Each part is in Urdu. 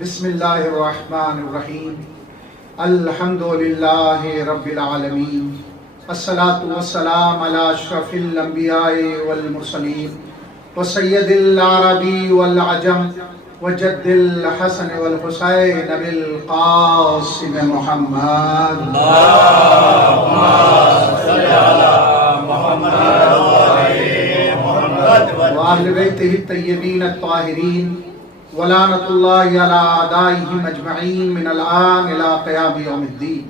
بسم اللہ الرحمن الرحیم الحمد للہ رب العالمین الصلاۃ والسلام علی اشرف الانبیاء والمرسلین وسید العربی والعجم وجد الحسن والحسین بالقاسم محمد اللهم صل على محمد وآل محمد وآل بیتہ الطیبین الطاہرین ولعنۃ اللہ علی اعدائہم اجمعین من الآن الی قیام یوم الدین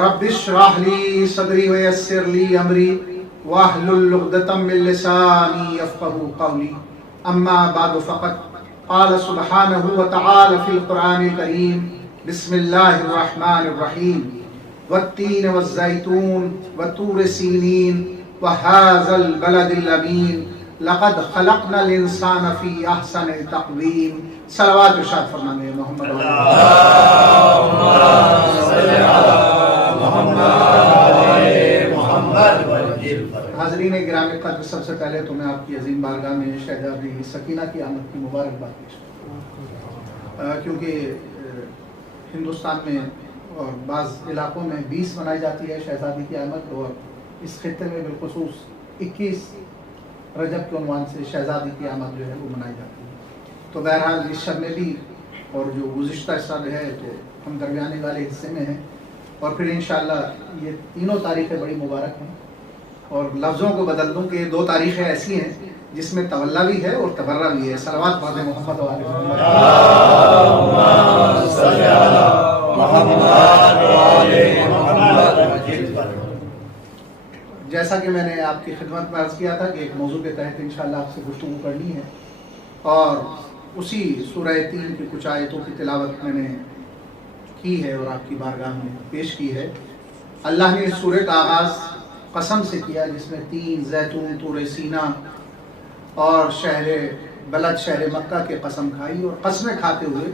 رب اشرح لی صدری ویسر لی امری واحلل عقدۃ من لسانی یفقہوا قولی اما بعد فقد قال سبحانہ وتعالی فی القرآن الکریم بسم اللہ الرحمن الرحیم والتین والزیتون وطور سینین وہذا البلد الامین لقد خلقنا الانسان فی احسن تقویم صلوات ارشاد فرمانے محمد اللهم صل على محمد محمد وجل. حاضرین گرامی قدر، سب سے پہلے تو میں آپ کی عظیم بارگاہ میں شہزادی سکینہ کی آمد کی مبارکباد پیش کرتا ہوں، کیونکہ ہندوستان میں اور بعض علاقوں میں 20 منائی جاتی ہے شہزادی کی آمد، اور اس خطے میں بالخصوص 21 رجب کے عنوان سے شہزادی کی آمد جو ہے وہ منائی جاتی ہے. تو بہرحال اس شب میں بھی اور جو گزشتہ حصہ جو ہے تو ہم درمیانے والے حصے میں ہیں، اور پھر انشاءاللہ یہ تینوں تاریخیں بڑی مبارک ہیں. اور لفظوں کو بدل دوں کہ یہ 2 تاریخیں ایسی ہیں جس میں تولا بھی ہے اور تبرہ بھی ہے. صلوات پڑھیں محمد و آل محمد. اللهم صل على محمد وآل محمد وجل. جیسا کہ میں نے آپ کی خدمت میں عرض کیا تھا کہ ایک موضوع کے تحت انشاءاللہ آپ سے گفتگو کرنی ہے، اور اسی سورہ 3 کی کچھ آیتوں کی تلاوت میں نے کی ہے اور آپ کی بارگاہ میں پیش کی ہے. اللہ نے اس سورہ کا آغاز قسم سے کیا جس میں 3 زیتون، طور سینا اور بلد شہر مکہ کے قسم کھائی، اور قسمیں کھاتے ہوئے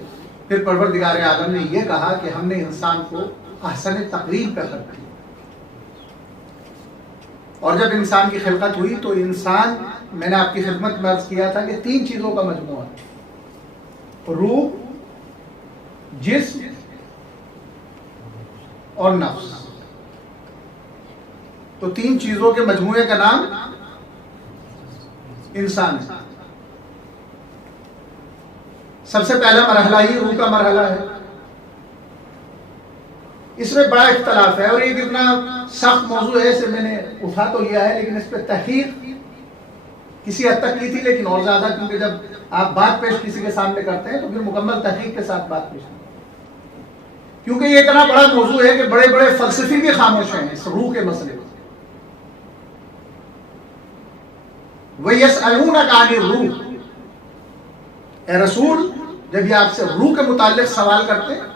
پھر پروردگار عالم نے یہ کہا کہ ہم نے انسان کو احسن تقویم پہ خلق کیا. اور جب انسان کی خلقت ہوئی تو انسان، میں نے آپ کی خدمت میں عرض کیا تھا کہ 3 چیزوں کا مجموعہ، روح، جسم اور نفس. تو 3 چیزوں کے مجموعے کا نام انسان ہے. سب سے پہلا مرحلہ ہی روح کا مرحلہ ہے. اس میں بڑا اختلاف ہے، اور یہ کتنا سخت موضوع ہے، اسے میں نے اٹھا تو لیا ہے لیکن اس پہ تحقیق کسی حد تک کی تھی، لیکن اور زیادہ، کیونکہ جب آپ بات پیش کسی کے سامنے کرتے ہیں تو پھر مکمل تحقیق کے ساتھ بات پیش کرتے ہیں، کیونکہ یہ اتنا بڑا موضوع ہے کہ بڑے بڑے فلسفی بھی خاموش ہیں اس روح کے مسئلے پر. وَيَسْأَلُونَكَ عَنِ الرُّوحِ، اے رسول جب یہ آپ سے روح کے متعلق سوال کرتے ہیں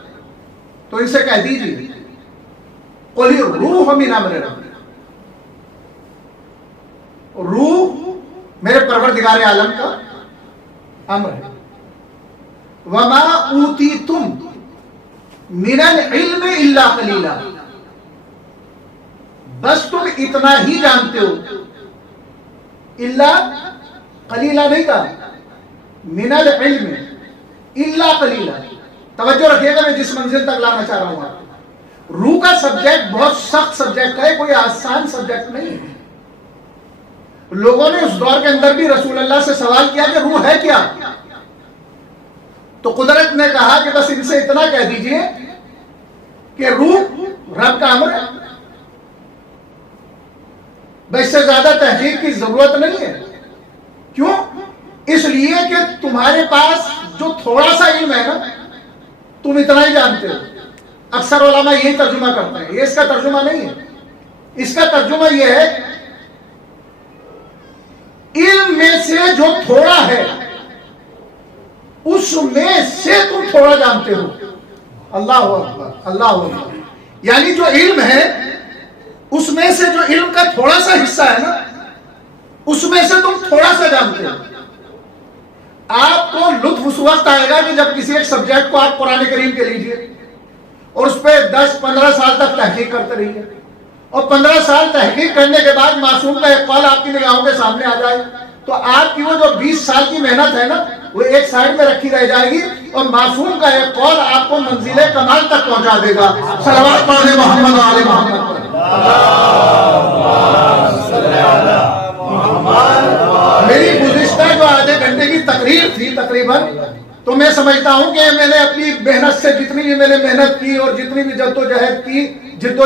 تو ان سے کہہ دیجیے قُلِ الرُّوحُ مِنْ أَمْرِ رَبِّي، روح میرے پروردگار عالم کا امر ہے. وَمَا أُوتِيتُم مِنَ الْعِلْمِ إِلَّا قَلِيلًا، بس تم اتنا ہی جانتے ہو. الا قلیلا نہیں کہا، من العلم الا قلیلا. توجہ رکھیے گا، میں جس منزل تک لانا چاہ رہا ہوں آپ. روح کا سبجیکٹ بہت سخت سبجیکٹ ہے، کوئی آسان سبجیکٹ نہیں ہے. لوگوں نے اس دور کے اندر بھی رسول اللہ سے سوال کیا کہ روح ہے کیا، تو قدرت نے کہا کہ بس ان سے اتنا کہہ دیجئے کہ روح رب کا امر ہے. بس سے زیادہ تحقیق کی ضرورت نہیں ہے. کیوں؟ اس لیے کہ تمہارے پاس جو تھوڑا سا علم ہے نا، تم اتنا ہی جانتے ہو. اکثر علماء یہی ترجمہ کرتے ہیں، یہ اس کا ترجمہ نہیں ہے. اس کا ترجمہ یہ ہے علم میں سے جو تھوڑا ہے اس میں سے تم تھوڑا جانتے ہو. اللہ اکبر، اللہ اکبر. یعنی جو علم ہے اس میں سے جو علم کا تھوڑا سا حصہ ہے نا، اس میں سے تم تھوڑا سا جانتے ہو. آپ کو لطف اس وقت آئے گا کہ جب کسی ایک سبجیکٹ کو آپ قرآن کریم کے لیجئے اور اس پہ 10-15 سال تک تحقیق کرتے رہیے، اور 15 سال تحقیق کرنے کے بعد معصوم کا ایک قول آپ کی نگاہوں کے سامنے آ جائے تو آپ کی وہ جو 20 سال کی محنت ہے نا وہ ایک سائڈ میں رکھی رہ جائے گی اور معصوم کا ایک قول آپ کو منزل کمال تک پہنچا دے گا. صلوات پڑھیں محمد و آل محمد پر. میری گزشتہ جو آدھے گھنٹے کی تقریر تھی تقریباً، تو میں سمجھتا ہوں کہ میں نے اپنی محنت سے جتنی بھی میں نے محنت کی اور جتنی بھی جد و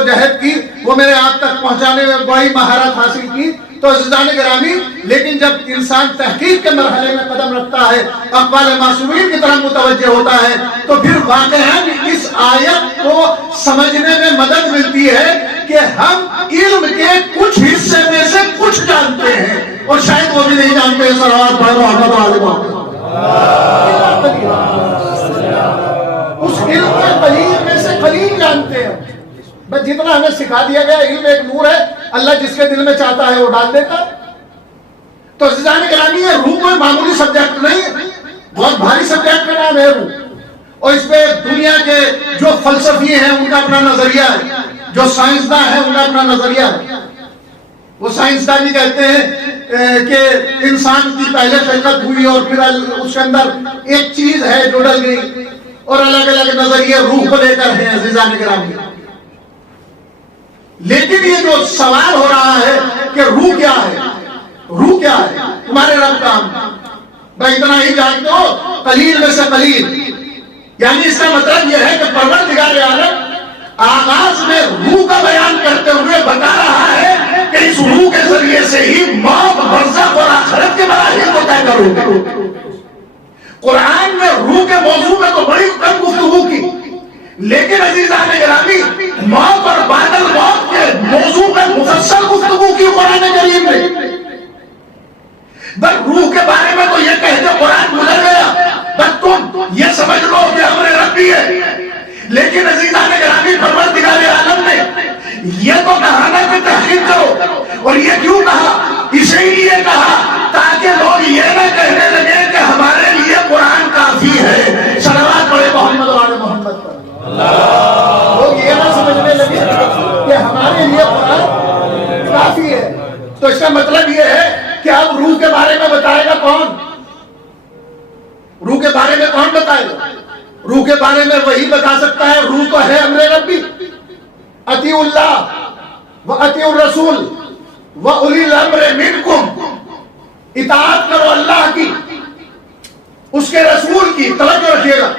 جہد کی وہ میں نے آپ تک پہنچانے میں بڑی مہارت حاصل کی. تو عزیزان گرامی، لیکن جب انسان تحقیق کے مرحلے میں قدم رکھتا ہے، اقوال معصومین کی طرف متوجہ ہوتا ہے، تو پھر واقعاً اس آیت کو سمجھنے میں مدد ملتی ہے کہ ہم علم کے کچھ حصے میں سے کچھ جانتے ہیں اور شاید وہ بھی نہیں جانتے ہیں. صلوات پڑھو محمد و آل محمد. اس علم کے قلیل میں سے قلیل جانتے ہیں. بس جتنا ہمیں سکھا دیا گیا، علم ایک نور ہے، اللہ جس کے دل میں چاہتا ہے وہ ڈال دیتا ہے. تو عزیزان گرامی، یہ روح کوئی معمولی سبجیکٹ نہیں ہے، بہت بھاری سبجیکٹ کا نام ہے روح. اور اس پہ دنیا کے جو فلسفی ہیں ان کا اپنا نظریہ ہے، جو سائنسداں ہیں ان کا اپنا نظریہ ہے. وہ سائنسداں بھی کہتے ہیں کہ انسان کی پہلے خلقت ہوئی اور پھر اس کے اندر ایک چیز ہے جو ڈل گئی، اور الگ الگ نظریے روح کو لے کر ہیں. عزیزان گرامی، لیکن یہ جو سوال ہو رہا ہے کہ روح کیا ہے، روح کیا ہے تمہارے رب کا، بھائی اتنا ہی جانتے ہو، قلیل میں سے قلیل. یعنی اس کا مطلب یہ ہے کہ پروردگار عالم آغاز میں روح کا بیان کرتے ہوئے بتا رہا ہے کہ اس روح کے ذریعے سے ہی موت، برزخ اور آخرت کے مراحل کو طے کرو گے. قرآن میں روح کے موضوع میں تو بڑی کم گفتگو کی، لیکن عزیزان گرامی موت اور بعد الموت کے موضوع پر مفصل گفتگو کی قرآن کریم نے. بس روح کے بارے میں تو یہ کہتے قرآن گزر گیا، بس تم یہ سمجھ لو کہ امر ربی ہے. لیکن عزیزان گرامی پروردگار عالم نے یہ تو کہا نا کہ تحقیق کرو، اور یہ کیوں کہا؟ اسی لیے کہا تاکہ لوگ یہ نہ کہنے لگے کہ ہمارے لیے قرآن کافی ہے. صلوات پڑھے محمد و آل محمد پر. لوگ یہ نہ سمجھنے لگے کہ ہمارے لیے قرآن کافی ہے. تو اس کا مطلب یہ ہے کہ اب روح کے بارے میں بتائے گا کون؟ روح کے بارے میں کون بتائے گا؟ روح کے بارے میں وہی بتا سکتا ہے. روح تو ہے امر ربی، اطیعوا اللہ و اطیعوا الرسول و اولی الامر منکم. اطاعت کرو اللہ کی، اس کے رسول کی، توجہ رکھیے گا،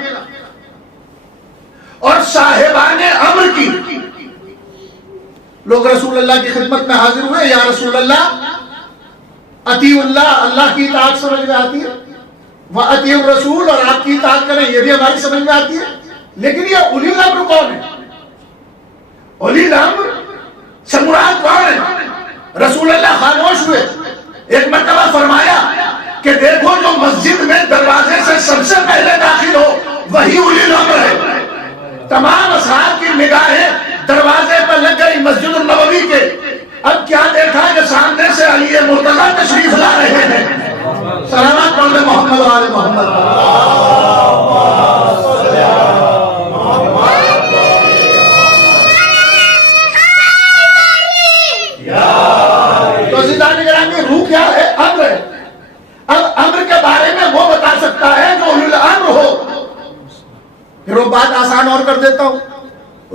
اور صاحبان امر کی. لوگ رسول اللہ کی خدمت میں حاضر ہوئے، یا رسول اللہ اطیعوا اللہ، اللہ کی اطاعت سمجھ میں آتی ہے، وَأَطِيعُوا الرَّسُولَ، اور آپ کی اطاعت کریں، یہ بھی ہماری سمجھ میں آتی ہے. لیکن یہ اولی الامر کون ہے؟ اولی الامر سے مراد کون ہے؟ رسول اللہ خاموش ہوئے. ایک مرتبہ فرمایا کہ دیکھو جو مسجد میں دروازے سے سب سے پہلے داخل ہو وہی اولی الامر ہے. تمام اصحاب کی نگاہیں دروازے پر لگ گئی مسجد النبوی کے. اب کیا دیکھا کہ سامنے سے علی مرتضیٰ تشریف لا رہے ہیں. صلوات پڑھ لیں محمد و آل محمد. تو عزیزان گرامی، روح کیا ہے؟ امر ہے. اب امر کے بارے میں وہ بتا سکتا ہے جو اولو الامر ہو. پھر وہ بات آسان اور کر دیتا ہوں.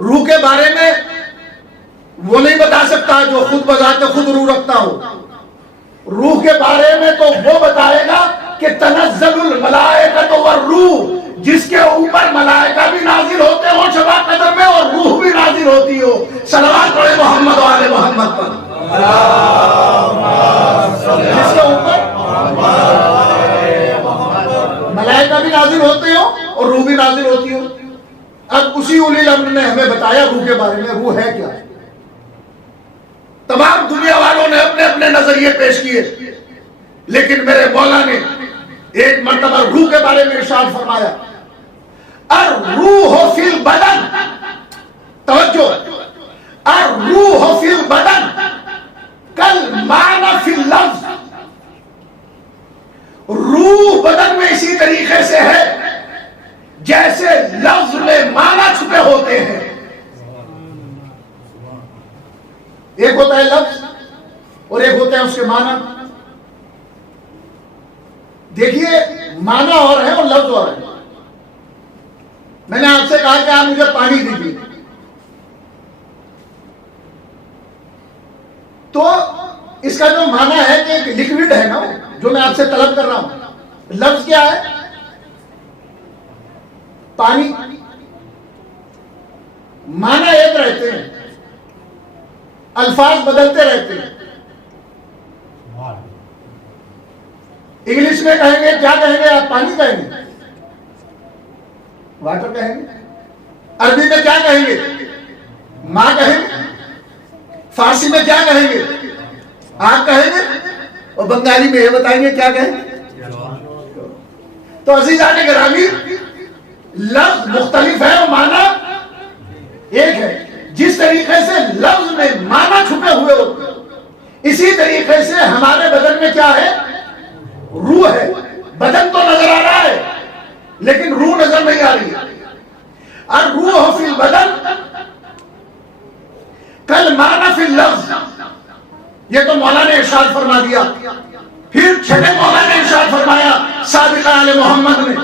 روح کے بارے میں وہ نہیں بتا سکتا جو خود بذات خود روح رکھتا ہو. روح کے بارے میں تو وہ بتائے گا کہ تنزل الملائکۃ والروح، جس کے اوپر ملائکہ بھی نازل ہوتے ہو شب قدر میں اور روح بھی نازل ہوتی ہو. صلوات پڑھے محمد و آل محمد پر. جس کے اوپر ملائکہ بھی نازل ہوتے ہو اور روح بھی نازل ہوتی ہو. اب اسی اولی الامر نے ہمیں بتایا روح کے بارے میں. روح ہے کیا؟ تمام دنیا والوں نے اپنے اپنے نظریے پیش کیے، لیکن میرے مولا نے ایک مرتبہ روح کے بارے میں ارشاد فرمایا، الروح فی البدن. توجہ، الروح فی البدن کالمعنی فی اللفظ. روح بدن میں اسی طریقے سے ہے جیسے لفظ میں معنی چھپے ہوتے ہیں. ایک ہوتا ہے لفظ اور ایک ہوتا ہے اس کے معنی. دیکھیے معنی اور ہے اور لفظ اور ہے. میں نے آپ سے کہا کہ آپ مجھے پانی دیجیے، تو اس کا جو معنی ہے کہ ایک لکوڈ ہے نا جو میں آپ سے طلب کر رہا ہوں. لفظ کیا ہے؟ پانی. معنی ایک رہتے ہیں، الفاظ بدلتے رہتے ہیں. انگلش میں کہیں گے کیا کہیں گے آپ؟ پانی کہیں گے، واٹر کہیں گے. عربی میں کیا کہیں گے؟ ماں کہیں گے. فارسی میں کیا کہیں گے؟ آپ کہیں گے. اور بنگالی میں یہ بتائیں گے کیا کہیں گے. تو عزیزان گرامی، لفظ مختلف ہے اور معنی ایک ہے. جس طریقے سے لفظ میں معنی چھپے ہوئے ہوتے ہیں، اسی طریقے سے ہمارے بدن میں کیا ہے؟ روح ہے. بدن تو نظر آ رہا ہے لیکن روح نظر نہیں آ رہی. الروح فی البدن کل معنی فی اللفظ. یہ تو مولا نے ارشاد فرما دیا. پھر چھٹے مولا نے ارشاد فرمایا سابق آل محمد نے،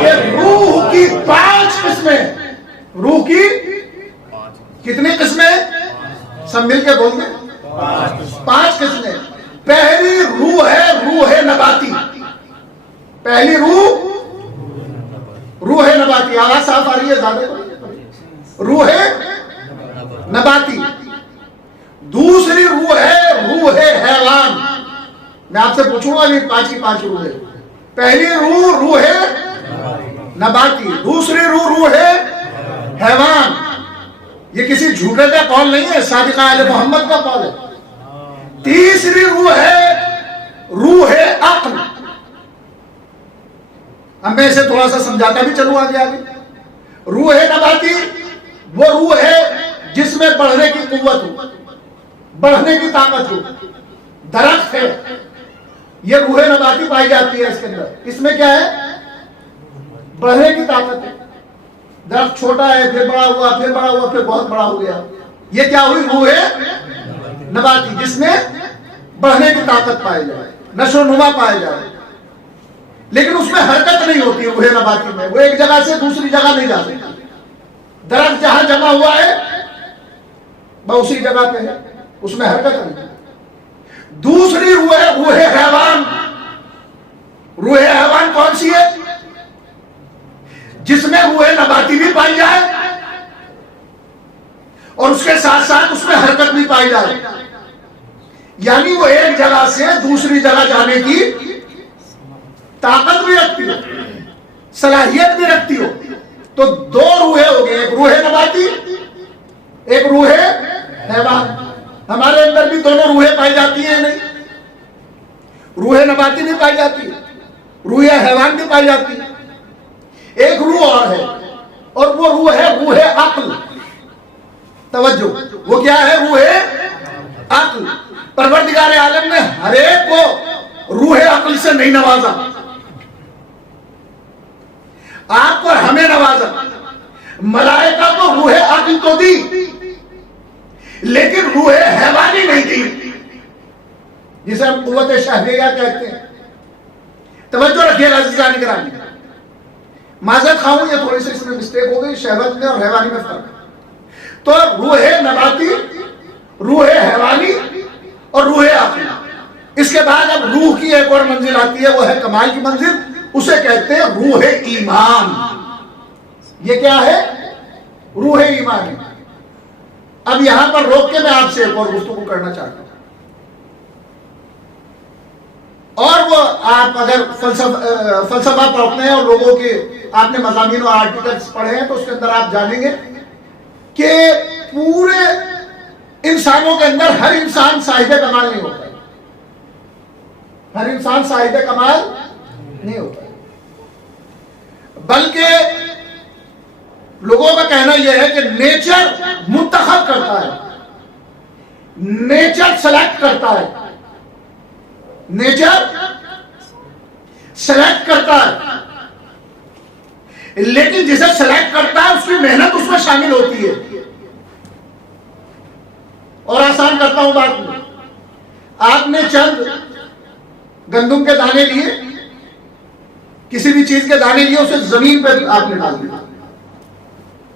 کہ روح کی 5 قسمیں. روح کی کتنی قسمیں؟ سب مل کے بول دیں. 5 قسمیں. پہلی روح ہے روح نباتی. پہلی روح نباتی. آواز صاف آ رہی ہے؟ زیادہ روح نباتی. دوسری روح ہے روح حیوان. میں آپ سے پوچھوں گا یہ 5 کی 5 روح ہے. پہلی روح نباتی. دوسری روح حیوان. یہ کسی جھوٹے کا قول نہیں ہے، صادق آل محمد کا قول ہے. تیسری روح ہے روح عقل. اب میں اسے تھوڑا سا سمجھاتا بھی چلوں آگے. روح نباتی وہ روح ہے جس میں بڑھنے کی قوت ہو، بڑھنے کی طاقت ہو. درخت ہے، یہ روح نباتی پائی جاتی ہے اس کے اندر. اس میں کیا ہے؟ بڑھنے کی طاقت ہے. درخت چھوٹا ہے، پھر بڑا ہوا، پھر بڑا ہوا، پھر بہت بڑا ہو گیا. یہ کیا ہوئی؟ روح نباتی، جس میں بڑھنے کی طاقت پائی جائے، نشو و نما پائے جائے. لیکن اس میں حرکت نہیں ہوتی روح نباتی میں. وہ ایک جگہ سے دوسری جگہ نہیں جا سکتی. درخت جہاں جمع ہوا ہے وہ اسی جگہ پہ ہے، اس میں حرکت نہیں. دوسری روح ہے روح حیوان. روح حیوان کون سی ہے؟ جس میں روح نباتی بھی پائی جائے اور اس کے ساتھ ساتھ اس میں حرکت بھی پائی جائے. یعنی وہ ایک جگہ سے دوسری جگہ جانے کی طاقت بھی رکھتی ہو، صلاحیت بھی رکھتی ہو. تو 2 روحیں ہو گئی، ایک روح نباتی، ایک روح حیوان. ہمارے اندر بھی دونوں روحیں پائی جاتی ہیں. نہیں، روح نباتی بھی پائی جاتی ہے، روح حیوان بھی پائی جاتی ہے. ایک روح اور ہے، اور وہ روح ہے روح عقل. توجہ، وہ کیا ہے؟ روح عقل. پروردگار عالم نے ہر ایک کو روح عقل سے نہیں نوازا. آپ کو ہمیں نوازا. ملائکہ کو روح عقل تو دی لیکن روح حیوانی نہیں دی، جسے ہم قوت شہریہ کہتے ہیں. توجہ رکھیے گا عزیزان گرامی. معذرت خواہوں، یہ تھوڑی سی اس میں مسٹیک ہو گئی، شہوت میں اور حیوانی میں فرق. تو روح نباتی، روح حیوانی اور روح عقل. اس کے بعد اب روح کی ایک اور منزل آتی ہے، وہ ہے کمال کی منزل. اسے کہتے ہیں روح ایمان. یہ کیا ہے؟ روح ایمان ہے. اب یہاں پر روک کے میں آپ سے ایک اور گفتگو کرنا چاہتا ہوں. اور وہ آپ اگر فلسفہ پڑھتے ہیں اور لوگوں کے آپ نے مضامین اور آرٹیکلز پڑھے ہیں تو اس کے اندر آپ جانیں گے کہ پورے انسانوں کے اندر ہر انسان صاحب کمال نہیں ہوتا. ہر انسان صاحب کمال نہیں ہوتا، بلکہ لوگوں کا کہنا یہ ہے کہ نیچر منتخب کرتا ہے، نیچر سلیکٹ کرتا ہے. نیچر سلیکٹ کرتا ہے، لیکن جسے سلیکٹ کرتا ہے اس کی محنت اس میں شامل ہوتی ہے. اور آسان کرتا ہوں بات میں. آپ نے چند گندم کے دانے لیے, کسی بھی چیز کے دانے لیے, اسے زمین پہ آپ نے ڈال دیا.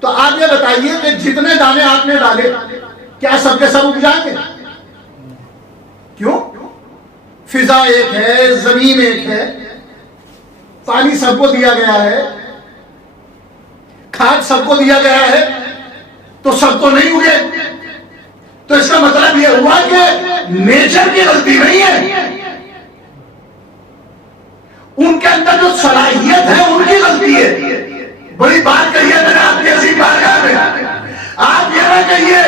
تو آپ یہ بتائیے کہ جتنے دانے آپ نے ڈالے کیا سب کے سب اگ جائیں گے؟ کیوں؟ فضا ایک ہے, زمین ایک ہے, پانی سب کو دیا گیا ہے, کھاد سب کو دیا گیا ہے, تو سب کو نہیں اگے. تو اس کا مطلب یہ ہوا کہ نیچر کی غلطی نہیں ہے, ان کے اندر جو صلاحیت ہے ان کی غلطی ہے. بڑی بات کہی ہے میں نے آپ کی عظیم بارگاہ میں. آپ یہ نہ کہیے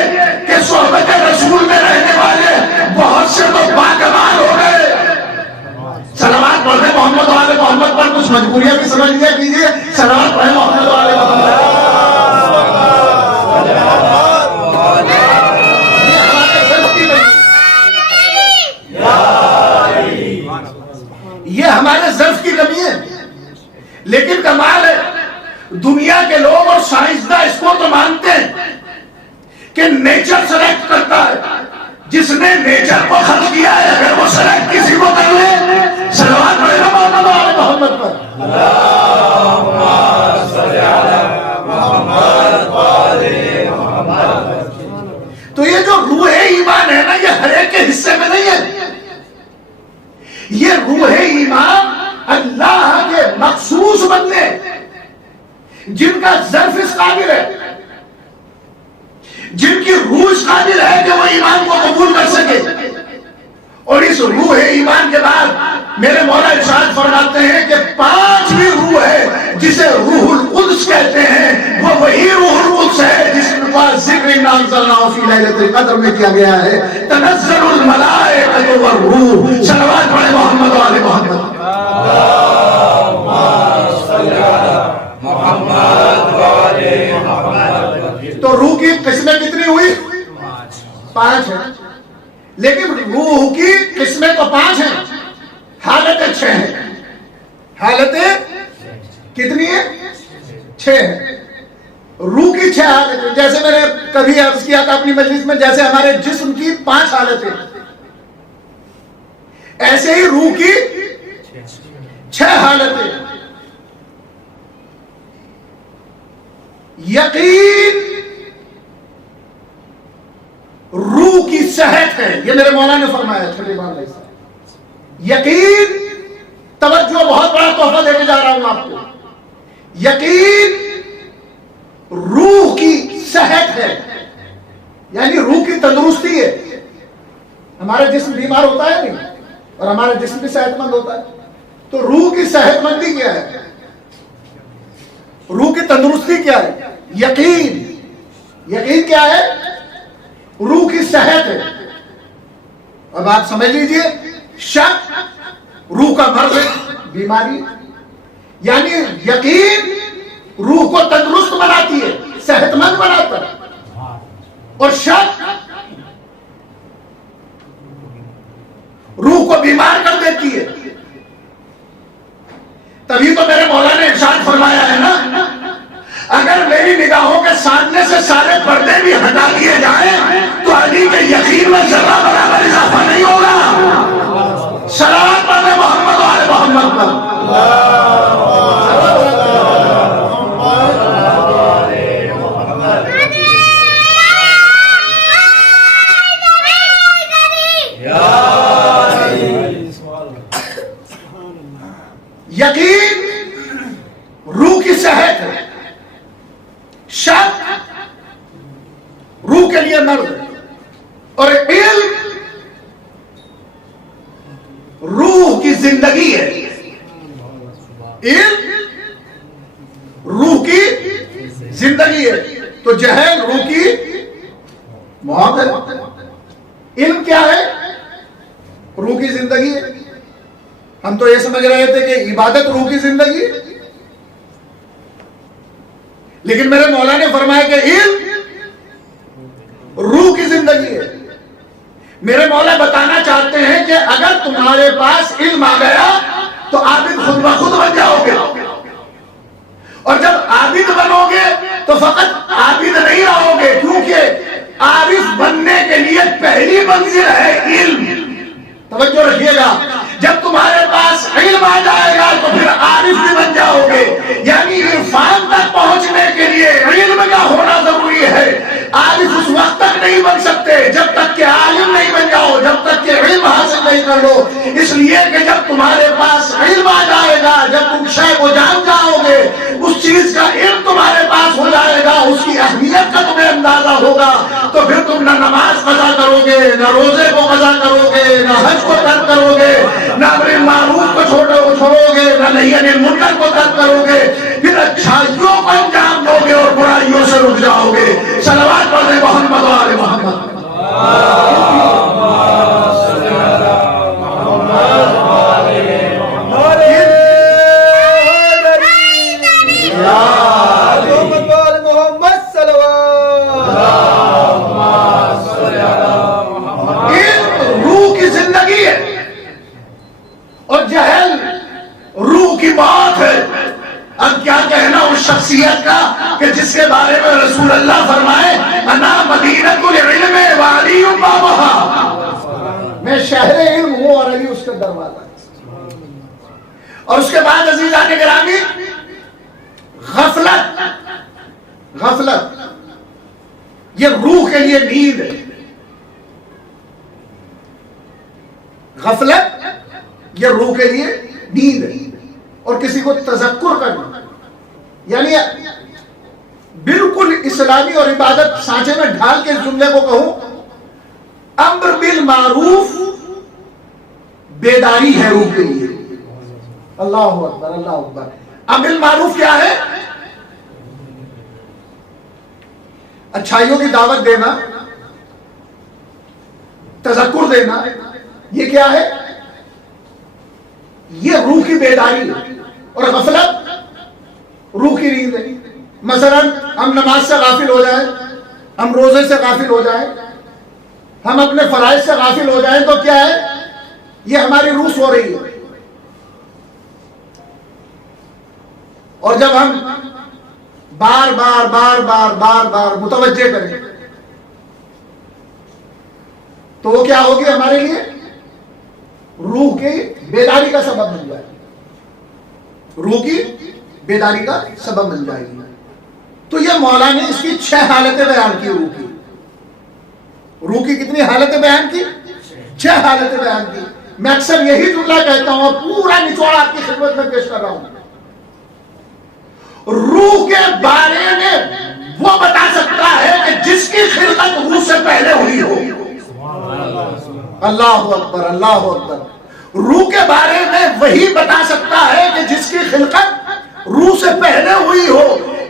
کہ صحبت رسول میں رہنے والے بہت سے تو باکمال ہو گئے. صلوات پڑھے محمد والے محمد پر, کچھ مجبوریاں بھی سمجھ لیا کیجیے. صلوات پڑھے محمد والے محمد. یہ ہمارے ظرف کی کمی ہے. لیکن کمال ہے دنیا کے لوگ اور سائنسداں اس کو تو مانتے ہیں کہ نیچر سلیکٹ کرتا ہے. جس نے نیچر کو خلق کیا ہے اگر وہ سلیکٹ کسی کو کر لے, صلوات پڑھے محمد والے محمد پر. اللہم صلی علی محمد وآل محمد. تو یہ جو روح ایمان ہے نا, یہ ہر ایک کے حصے میں نہیں ہے. یہ روح ایمان اللہ کے مخصوص بندے جن کا ظرف اس قابل ہے, جن کی روح اس قابل ہے کہ وہ ایمان کو قبول کر سکے. اور اس روح ایمان کے بعد میرے مولا ارشاد فرماتے ہیں کہ 5ویں روح ہے جسے روح القدس کہتے ہیں. وہ وہی روح القدس ہے جس کا ذکر انزلناہ فی لیلۃ القدر میں کیا گیا ہے. تنزل الملائکۃ والروح. صلوات پڑھے محمد والے محمد. تو روح کی قسمیں کتنی ہوئی؟ 5 ہیں. لیکن روح کی قسمیں تو 5 ہیں, حالتیں 6 ہیں. حالتیں کتنی ہیں؟ 6 ہیں. روح کی 6 حالتیں. جیسے میں نے کبھی عرض کیا تھا اپنی مجلس میں, جیسے ہمارے جسم کی 5 حالتیں, ایسے ہی روح کی 6 حالتیں. یقین روح کی صحت ہے, یہ میرے مولا نے فرمایا. چھوٹے بات ایسا یقین, توجہ, بہت بڑا تحفہ دے کے جا رہا ہوں آپ کو. یقین روح کی صحت ہے, یعنی روح کی تندرستی ہے. ہمارا جسم بیمار ہوتا ہے نہیں, اور ہمارا جسم بھی صحت مند ہوتا ہے. تو روح کی صحت مندی کیا ہے, روح کی تندرستی کیا ہے؟ یقین. یقین کیا ہے؟ روح کی صحت ہے. اب آپ سمجھ لیجئے, شک روح کا مرض ہے, بیماری. یعنی یقین روح کو تندرست بناتی ہے, صحت مند بناتا ہے. اور شک روح کو بیمار کر دیتی ہے. تبھی تو میرے مولا نے ارشاد فرمایا ہے نا, اگر میری نگاہوں کے سامنے سے سارے پردے بھی ہٹا دیے جائیں تو علی کے یقین میں ذرہ برابر اضافہ نہیں ہوگا. صلوات پڑھے محمد والے محمد پر. یقین روح کی صحت ہے, شک روح کے لیے مرض ہے, اور علم روح کی زندگی ہے. علم روح کی زندگی ہے. تو جہل روح کی موت ہے. علم کیا ہے؟ روح کی زندگی ہے. ہم تو یہ سمجھ رہے تھے کہ عبادت روح کی زندگی ہے, لیکن میرے مولا نے فرمایا کہ علم روح کی زندگی ہے. میرے مولا بتانا چاہتے ہیں کہ اگر تمہارے پاس علم آ گیا تو عابد خود بخود بن جاؤ گے, اور جب عابد بنو گے تو فقط عابد نہیں رہو گے, کیونکہ عارف بننے کے لیے پہلی منزل ہے علم. توجہ رکھیے گا, جب تمہارے پاس علم آ جائے گا تو پھر عارف بھی بن جاؤ گے. یعنی عرفان تک پہنچنے کے لیے علم کا ہونا ضروری ہے. عارف اس وقت تک نہیں بن سکتے جب تک کہ عالم نہیں بن جاؤ, جب تک کہ علم حاصل نہیں کر لو. اس لیے کہ جب تمہارے پاس علم آ جائے گا, جب تم شے کو جان جاؤ گے, اس چیز کا علم تمہارے پاس ہو جائے گا, اس کی اہمیت کا تمہیں اندازہ ہوگا, تو پھر تم نہ نماز قضا کرو گے, نہ روزے کو قضا کرو گے, نہ حج کو ترک کرو گے, نہ امر معروف کو چھوڑو گے, نہ نہی عن المنکر کو ترک کرو گے. پھر اچھائیوں کو انجام دو گے اور برائیوں سے رک جاؤ گے. صلوات پڑھ دیں محمد و آل محمد. شخصیت کا کہ جس کے بارے میں رسول اللہ فرمائے انا مدینۃ العلم وعلی بابھا, میں شہر علم ہوں اور علی اس کا دروازہ. اور اس کے بعد عزیزان گرامی, غفلت یہ روح کے لیے نیند ہے. غفلت یہ روح کے لیے نیند ہے. اور کسی کو تذکر کرنا, یعنی بالکل اسلامی اور عبادت سانچے میں ڈھال کے اس جملے کو کہوں, امر بالمعروف بیداری ہے روح کے لیے. اللہ اکبر, اللہ اکبر. امر بالمعروف کیا ہے؟ اچھائیوں کی دعوت دینا, تذکر دینا. یہ کیا ہے؟ یہ روح کی بیداری ہے. اور غفلت روح کی نیند ہے. مثلا ہم نماز سے غافل ہو جائیں, ہم روزے سے غافل ہو جائیں, ہم اپنے فرائض سے غافل ہو جائیں, تو کیا ہے؟ یہ ہماری روح سو رہی ہے. اور جب ہم بار بار بار بار بار بار متوجہ کریں تو وہ کیا ہوگی ہمارے لیے؟ روح کی بیداری کا سبب بن جائے گی. روح کی بیداری کا سبب بن جائے گی. تو یہ مولا نے اس کی 6 حالتیں بیان کی. روح کی کتنی حالتیں بیان کی؟ 6 حالتیں بیان کی. میں اکثر یہی جملہ کہتا ہوں اور پورا نچوڑ آپ کی خدمت میں پیش کر رہا ہوں. روح کے بارے میں وہ بتا سکتا ہے کہ جس کی خلقت روح سے پہلے ہوئی ہو. اللہ اکبر, اللہ اکبر. روح کے بارے میں وہی بتا سکتا ہے کہ جس کی خلقت روح سے پہلے ہوئی ہو.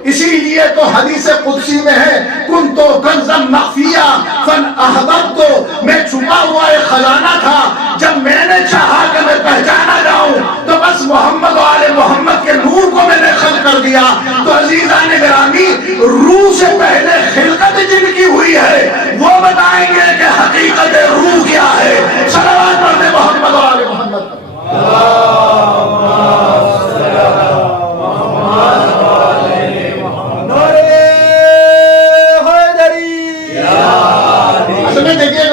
اسی لیے تو حدیث قدسی میں ہے, کن تو کنزم مخفیہ فن احببت, تو میں چھپا ہوا ایک خزانہ تھا, جب میں نے چاہا کہ میں پہچانا جاؤں تو بس محمد و آل محمد کے نور کو میں نے خلق کر دیا. تو عزیزان گرامی, روح سے پہلے خلقت جن کی ہوئی ہے وہ بتائیں گے کہ حقیقت روح کیا ہے. صلوات پڑھتے محمد و آل محمد.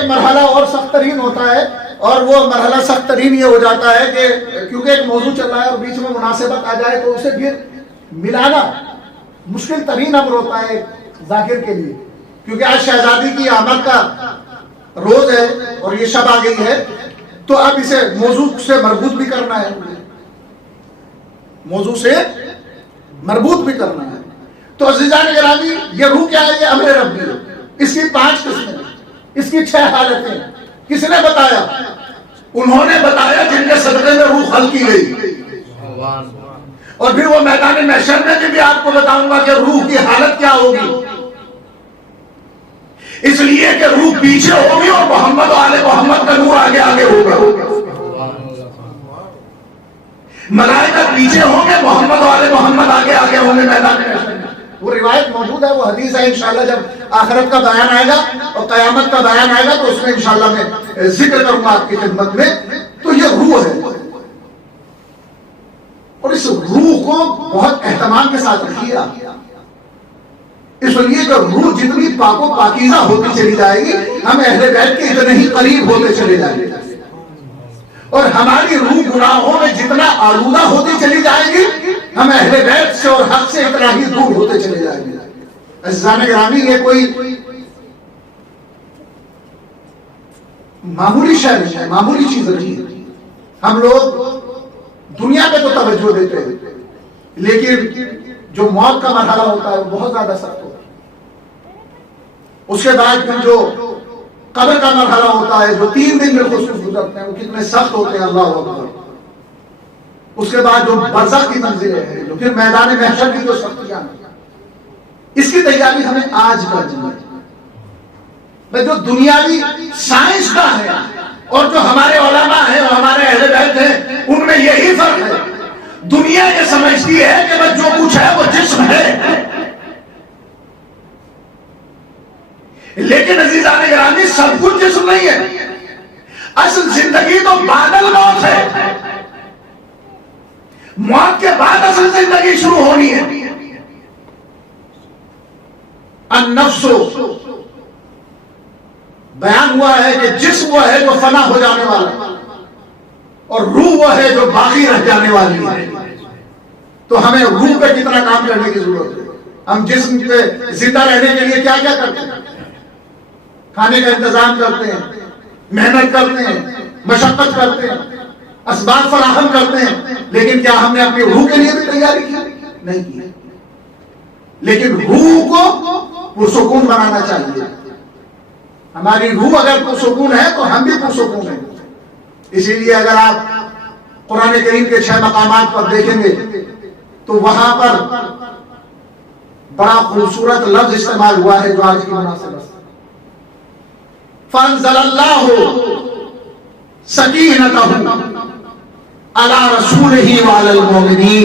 مرحلہ اور سخت ترین ہوتا ہے, اور وہ مرحلہ سخت ترین یہ ہو جاتا ہے کہ کیونکہ ایک موضوع چل رہا ہے اور بیچ میں مناسبت آ جائے تو اسے پھر ملانا مشکل ترین امر ہوتا ہے ذاکر کے لیے. کیونکہ آج شہزادی کی آمد کا روز ہے اور یہ شب آ گئی ہے, تو اب اسے موضوع سے مربوط بھی کرنا ہے, موضوع سے مربوط بھی کرنا ہے. تو عزیزان گرامی, یہ روح کیا ہے؟ یہ امر ربی ہے. اس کی 5 قسمیں, اس کی 6 حالتیں. کس نے بتایا؟ انہوں نے بتایا جن کے صدقے میں روح خلق کی گئی. اور پھر وہ میدان محشر میں بھی آپ کو بتاؤں گا کہ روح کی حالت کیا ہوگی. اس لیے کہ روح پیچھے ہوگی اور محمد و آل محمد کا نور آگے آگے ہوگا. ملائکہ پیچھے ہوں گے, محمد و آل محمد آگے آگے ہوں گے میدان محشر میں. وہ روایت موجود ہے, وہ حدیث ہے. انشاءاللہ جب آخرت کا بیان آئے گا اور قیامت کا بیان آئے گا تو اس میں انشاءاللہ میں ذکر کروں گا آپ کی خدمت میں. تو یہ روح ہے, اور اس روح کو بہت اہتمام کے ساتھ رکھیے. اس لیے کہ روح جتنی پاک و پاکیزہ ہوتی چلی جائے گی ہم اہل بیت کے اتنے ہی قریب ہوتے چلے جائیں گے، اور ہماری روح گناہوں میں جتنا آلودہ ہوتی چلی جائے گی ہم اہل بیت سے اور حق سے اتنا ہی دور ہوتے چلے جائیں گے۔ عزیزان گرامی، یہ کوئی معمولی شے نہیں ہے، معمولی چیز نہیں ہے۔ ہم لوگ دنیا پہ تو توجہ دیتے ہیں، لیکن جو موت کا مرحلہ ہوتا ہے وہ بہت زیادہ سخت ہوتا ہے۔ اس کے بعد پھر جو قبر کا مرحلہ ہوتا ہے، جو 3 دن میں خصوص گزرتے ہیں، وہ کتنے سخت ہوتے ہیں، اللہ اکبر۔ اس کے بعد جو برزخ کی منزلیں ہیں، جو پھر میدان محشر کی جو سختیاں ہیں، اس کی تیاری ہمیں آج کرنی ہے۔ جو دنیاوی سائنس کا ہے اور جو ہمارے علماء ہیں اور ہمارے اہل بیت ہیں، ان میں یہی فرق ہے۔ دنیا یہ سمجھتی ہے کہ بس جو کچھ ہے وہ جسم ہے، لیکن عزیزان گرامی سب کچھ جسم نہیں ہے۔ اصل زندگی تو بعد الموت ہے، موت کے بعد اصل زندگی شروع ہونی ہے۔ النفس بیان ہوا ہے کہ جسم وہ ہے جو فنا ہو جانے والا ہے اور روح وہ ہے جو باقی رہ جانے والی ہے۔ تو ہمیں روح پہ کتنا کام کرنے کی ضرورت ہے۔ ہم جسم پہ زندہ رہنے کے لیے کیا کیا کرتے ہیں؟ کھانے کا انتظام کرتے ہیں، محنت کرتے ہیں، مشقت کرتے ہیں، اسباب فراہم کرتے ہیں، لیکن کیا ہم نے اپنی روح کے لیے بھی تیاری کی؟ نہیں کی۔ لیکن روح کو پرسکون بنانا چاہیے۔ ہماری روح اگر پرسکون ہے تو ہم بھی پرسکون ہیں۔ اسی لیے اگر آپ قرآن کریم کے 6 مقامات پر دیکھیں گے تو وہاں پر بڑا خوبصورت لفظ استعمال ہوا ہے جو آج کی مناسبت سے، فَأَنزَلَ اللَّهُ سَكِينَتَهُ عَلَى رَسُولِهِ وَعَلَى الْمُؤْمِنِينَ۔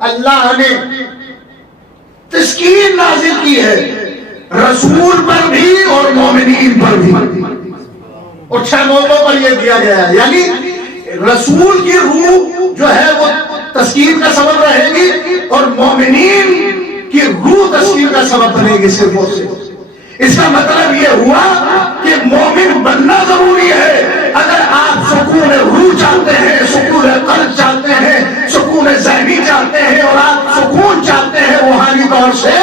اللہ نے تسکین نازل کی ہے رسول پر بھی اور مومنین پر بھی، اور 6 موقعوں پر یہ دیا گیا ہے۔ یعنی رسول کی روح جو ہے وہ تسکین کا سبب رہے گی اور مومنین کی روح تسکین کا سبب بنے گی صرف اور صرف۔ اس کا مطلب یہ ہوا کہ مومن بننا ضروری ہے۔ اگر آپ سکون روح چاہتے ہیں، سکون قلب چاہتے ہیں، سکون ذہنی چاہتے ہیں اور آپ سکون چاہتے ہیں روحانی طور سے،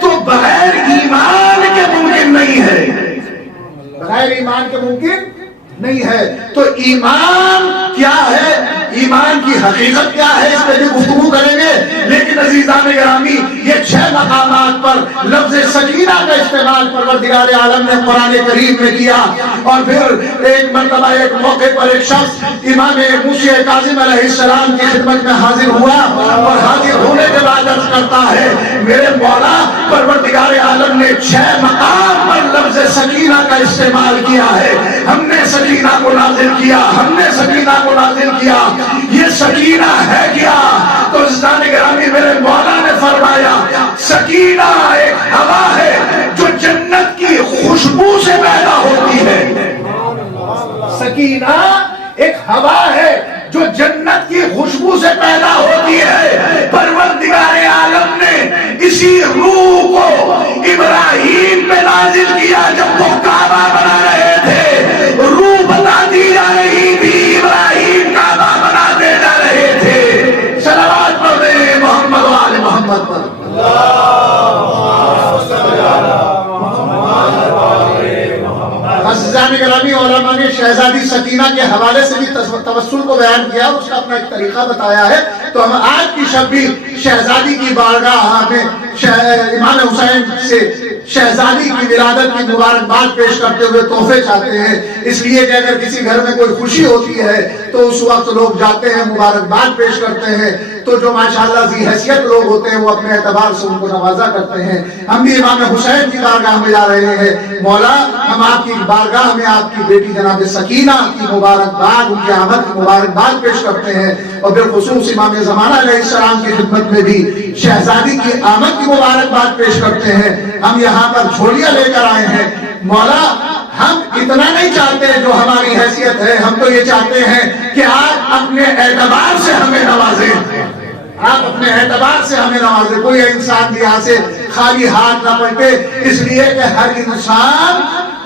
تو بغیر ایمان کے ممکن نہیں ہے، بغیر ایمان کے ممکن نہیں ہے۔ تو ایمان کیا ہے، ایمان کی حقیقت کیا ہے، اس پہ بھی گفتگو کریں گے۔ لیکن عزیزان گرامی، یہ 6 مقامات پر لفظ سکینہ کا استعمال پروردگار عالم نے قرآن کریم میں کیا، اور پھر ایک مرتبہ ایک موقع پر ایک شخص امام موسی کاظم علیہ السلام کی خدمت میں حاضر ہوا، اور حاضر ہونے کے بعد عرض کرتا ہے، میرے مولا پروردگار عالم نے 6 مقام پر لفظ سکینہ کا استعمال کیا ہے، ہم نے سکینہ کو نازل کیا، ہم نے سکینہ کو نازل کیا، یہ سکینہ ہے کیا؟ تو عزیزان گرامی، میرے مولا نے فرمایا سکینہ ایک ہوا ہے جو جنت کی خوشبو سے پیدا ہوتی ہے۔ سکینہ ایک ہوا ہے جو جنت کی خوشبو سے پیدا ہوتی ہے۔ پروردگار عالم نے اسی روح کو ابراہیم پہ نازل کیا جب وہ کعبہ بنا رہے تھے، روح بتا دی جا رہی تھی، ابراہیم کعبہ بناتے جا رہے تھے۔ صلوات پڑھیں محمد و آل محمد پر۔ عزیزان گرامی، علماء نے شہزادی سکینہ کے حوالے سے بھی توسل کو بیان کیا، اس کا اپنا ایک طریقہ بتایا ہے۔ تو ہم آج کی شب بھی شہزادی کی بارگاہ میں امام حسین سے شہزادی کی ولادت کی مبارکباد پیش کرتے ہوئے تحفے چاہتے ہیں، اس لیے کہ اگر کسی گھر میں کوئی خوشی ہوتی ہے تو اس وقت لوگ جاتے ہیں، مبارکباد پیش کرتے ہیں۔ تو جو ماشاءاللہ ذی حیثیت لوگ ہوتے ہیں وہ اپنے اعتبار سے ان کو نوازا کرتے ہیں۔ ہم بھی امام حسین کی بارگاہ میں جا رہے ہیں، مولا ہم آپ کی بارگاہ میں آپ کی بیٹی جناب سکینہ کی مبارکباد، ان کی آمد کی مبارکباد پیش کرتے ہیں، اور بالخصوص امام زمانہ علیہ السلام کی خدمت میں بھی شہزادی کی آمد کی مبارکباد پیش کرتے ہیں۔ ہم یہاں پر جھولیاں لے کر آئے ہیں، مولا ہم اتنا نہیں چاہتے جو ہماری حیثیت ہے، ہم تو یہ چاہتے ہیں کہ آپ اپنے اعتبار سے ہمیں نوازیں، آپ اپنے اعتبار سے ہمیں نوازے. کوئی انسان بھی یہاں سے خالی ہاتھ نہ پلٹے, اس لیے کہ ہر انسان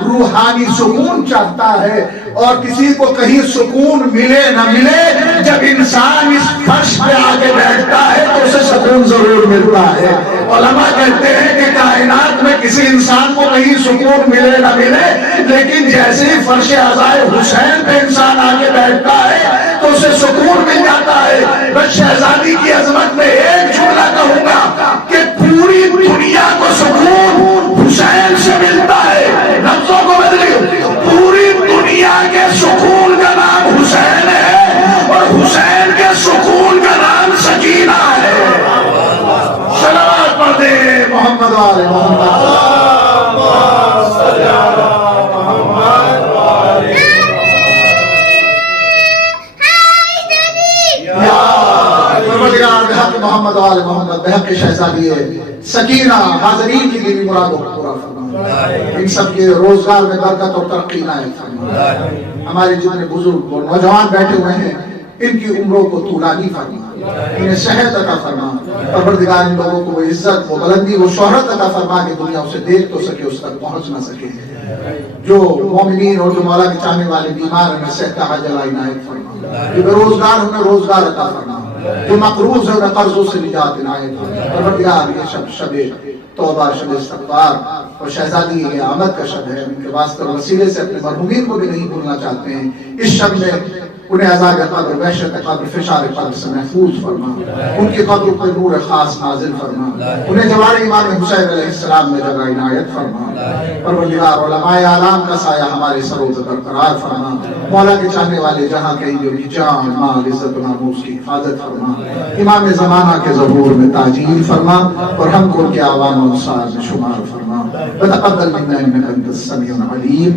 روحانی سکون چاہتا ہے, اور کسی کو کہیں سکون ملے نہ ملے, جب انسان اس فرش پہ آ کے بیٹھتا ہے تو اسے سکون ضرور ملتا ہے. علماء کہتے ہیں کہ کائنات میں کسی انسان کو کہیں سکون ملے نہ ملے, لیکن جیسے ہی فرش عزائے حسین پہ انسان آ کے بیٹھتا ہے تو اسے سکون مل جاتا ہے. بس شہزادی کی عظمت میں ایک جملہ کہوں گا کہ پوری دنیا کو سکون حسین سے ملتا ہے. لفظوں کو بدلیے, پوری دنیا کے سکون کا نام حسین ہے, اور حسین کے سکون کا نام سکینہ ہے. صلوات پڑھ دے محمد والے محمد. محمد والے محمد بحق شہزادی سکینہ حاضرین کی دینی مرادوں کو پورا فرما, ان سب کے روزگار میں برکت اور ترقی عنایت فرما. ہمارے جتنے بزرگ اور نوجوان بیٹھے ہوئے ہیں ان کی عمروں کو طولانی فرما, انہیں صحت عطا فرما. پروردگار ان لوگوں کو وہ عزت, وہ بلندی, وہ شہرت عطا فرما کہ دنیا اسے دیکھ تو سکے, اس تک پہنچ نہ سکے. جو مومنین اور جو مولا کے چاہنے والے بیمار ہیں صحت عاجلہ عنایت فرما. جو بے روزگار انہیں روزگار عطا فرما. جو مقروض ہے انہیں قرضوں سے نجات عنایت فرما. پروردگار یہ شب توبہ, شب استغفار اور شہزادی یہ آمد کا شب ہے, ان کے واسطے اور وسیلے سے اپنے مرحومین کو بھی نہیں بھولنا چاہتے ہیں. اس شب میں انہیں عذاب قبر, وحشت قبر, فشار قبر سے محفوظ فرما. ان کی قبر پر نور خاص نازل فرما. انہیں جوار امام حسین علیہ السلام میں جگہ عنایت فرما. پروردگار علماء اعلام کا سایہ ہمارے سروں پر برقرار فرما. مولا کے چاہنے والے جہاں کہیں جو بھی جان, مال, عزت و ناموس کی حفاظت فرما. امام زمانہ کے ظہور میں تاجیل فرما, اور ہم کو ان کے عوام و انصار میں شمار فرما. وتقبل منا انك انت السميع العليم.